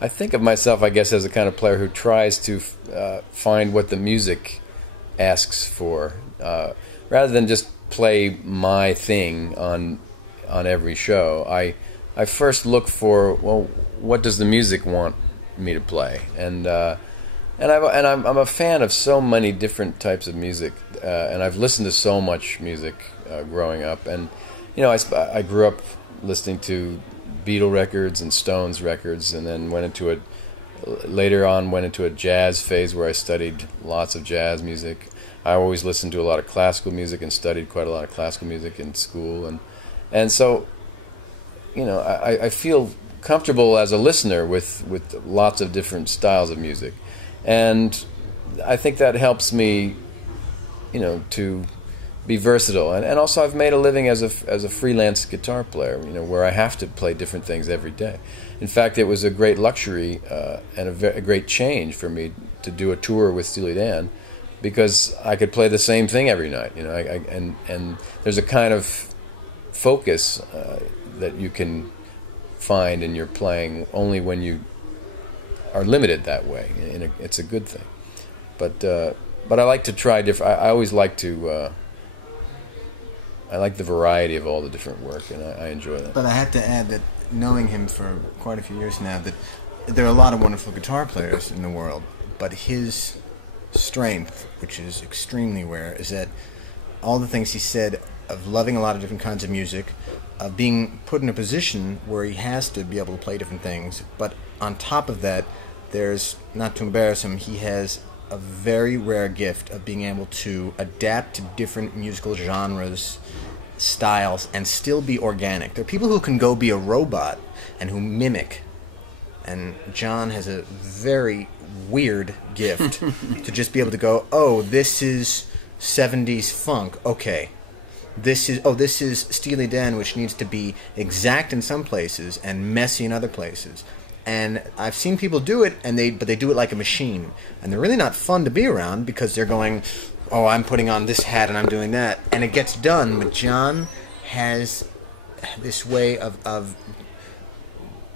I think of myself, I guess, as a kind of player who tries to find what the music asks for, rather than just play my thing on every show. I first look for, well, what does the music want me to play, and I'm a fan of so many different types of music, and I've listened to so much music growing up, and I grew up listening to Beatle records and Stones records, and then later on went into a jazz phase where I studied lots of jazz music. I always listened to a lot of classical music and studied quite a lot of classical music in school, and so I feel comfortable as a listener with lots of different styles of music, and I think that helps me to be versatile, and also I've made a living as a freelance guitar player, where I have to play different things every day. In fact, it was a great luxury and a great change for me to do a tour with Steely Dan, because I could play the same thing every night. And there's a kind of focus that you can find in your playing only when you are limited that way. It's a good thing, but I like to try different. I always like to. I like the variety of all the different work, and I enjoy that. But I have to add that, knowing him for quite a few years now, that there are a lot of wonderful guitar players in the world, but his strength, which is extremely rare, is that all the things he said of loving a lot of different kinds of music, of being put in a position where he has to be able to play different things, but on top of that, there's, not to embarrass him, he has a very rare gift of being able to adapt to different musical genres, styles, and still be organic. There are people who can go be a robot and who mimic, and Jon has a very weird gift to just be able to go, oh, this is 70s funk, okay. This is Steely Dan, which needs to be exact in some places and messy in other places. And I've seen people do it, but they do it like a machine. And they're really not fun to be around, because they're going, oh, I'm putting on this hat and I'm doing that. And it gets done, but Jon has this way of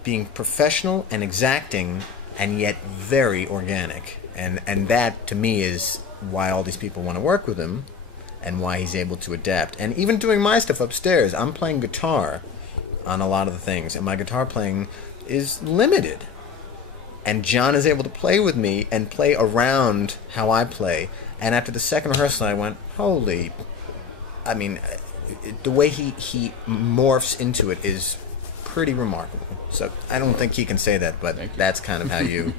being professional and exacting and yet very organic. And that, to me, is why all these people want to work with him and why he's able to adapt. And even doing my stuff upstairs, I'm playing guitar on a lot of the things, and my guitar playing is limited. And Jon is able to play with me and play around how I play. And after the second rehearsal, I went, holy... I mean, the way he morphs into it is pretty remarkable. So I don't think he can say that, but that's kind of how you...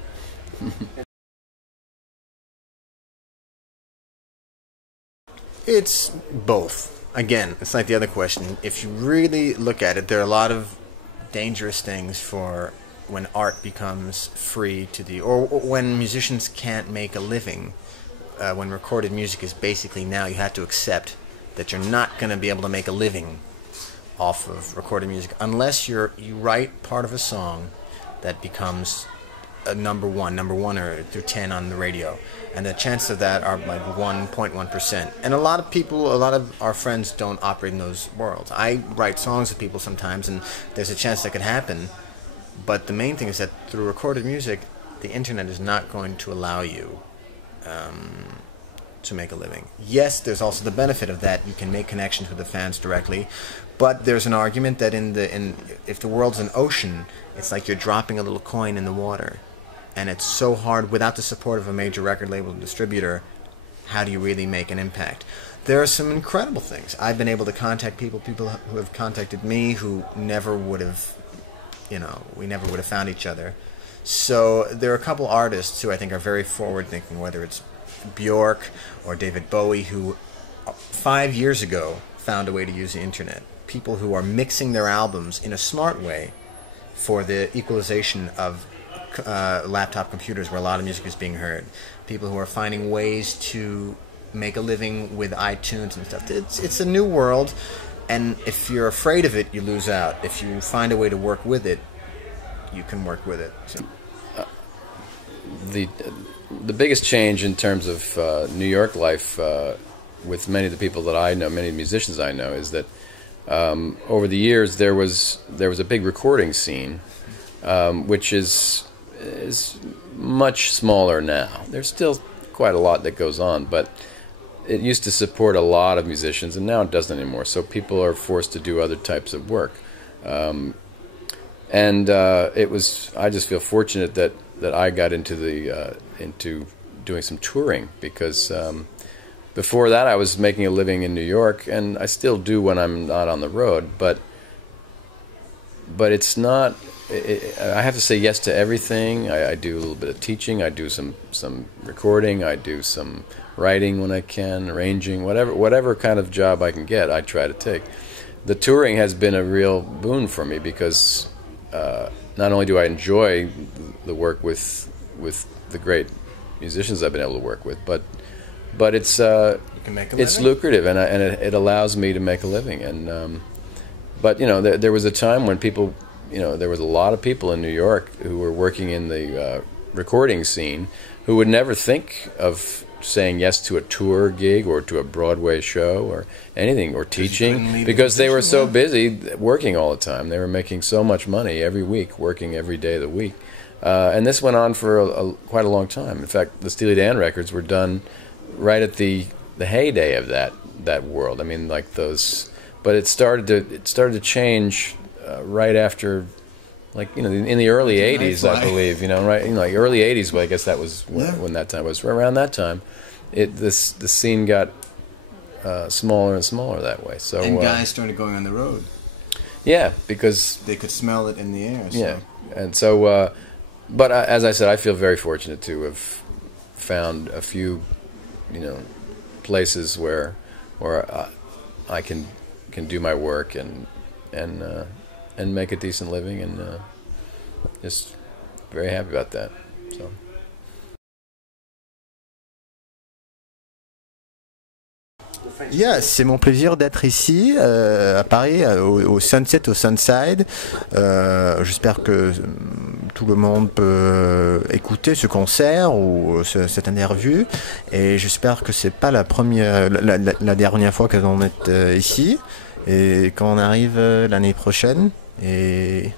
It's both. Again, it's like the other question. If you really look at it, there are a lot of dangerous things for when art becomes free to or when musicians can't make a living. When recorded music is basically, now you have to accept that you're not going to be able to make a living off of recorded music unless you write part of a song that becomes a number one or through 10 on the radio, and the chances of that are like 1.1%. And a lot of our friends don't operate in those worlds. I write songs with people sometimes, and there's a chance that could happen, but the main thing is that through recorded music, the internet is not going to allow you to make a living. Yes, there's also the benefit of that. You can make connections with the fans directly, but there's an argument that if the world's an ocean, it's like you're dropping a little coin in the water. And it's so hard, without the support of a major record label distributor, how do you really make an impact? There are some incredible things. I've been able to contact people who have contacted me who never would have, we never would have found each other. So there are a couple artists who I think are very forward-thinking, whether it's Bjork or David Bowie, who 5 years ago found a way to use the internet. People who are mixing their albums in a smart way for the equalization of laptop computers where a lot of music is being heard. People who are finding ways to make a living with iTunes and stuff. It's a new world, and if you're afraid of it, you lose out. If you find a way to work with it, you can work with it. So. The biggest change in terms of New York life with many of the people that I know, many of the musicians I know, is that over the years there was a big recording scene, which is is much smaller now. There's still quite a lot that goes on, but it used to support a lot of musicians, and now it doesn't anymore. So people are forced to do other types of work. I just feel fortunate that I got into doing some touring, because before that I was making a living in New York, and I still do when I'm not on the road, but it's not. I have to say yes to everything. I do a little bit of teaching. I do some recording. I do some writing when I can, arranging, whatever kind of job I can get, I try to take. The touring has been a real boon for me, because not only do I enjoy the work with the great musicians I've been able to work with, but it's lucrative, and it allows me to make a living. And but there was a time when people, there was a lot of people in New York who were working in the recording scene who would never think of saying yes to a tour gig or to a Broadway show or anything, or teaching, because they were so busy working all the time. They were making so much money every week, working every day of the week. And this went on for quite a long time. In fact, the Steely Dan records were done right at the heyday of that world. I mean, like those, but it started to change right after, like, in the early '80s, I believe. Right, like early '80s. Well, I guess that was when that time was. Around that time, the scene got smaller and smaller that way. So guys started going on the road. Yeah, because they could smell it in the air. So. Yeah, and so. But as I said, I feel very fortunate to have found a few, places where I can do my work and make a decent living, and just very happy about that. So. Yeah, c'est mon plaisir d'être ici à Paris, au Sunset, au Sunside. J'espère que tout le monde peut écouter ce concert ou cette interview, et j'espère que c'est pas la dernière fois que l'on est ici, et qu'on arrive l'année prochaine, et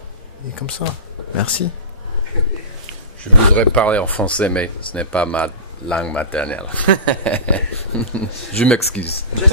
comme ça. Merci. Je voudrais parler en français, mais ce n'est pas ma langue maternelle. Je m'excuse.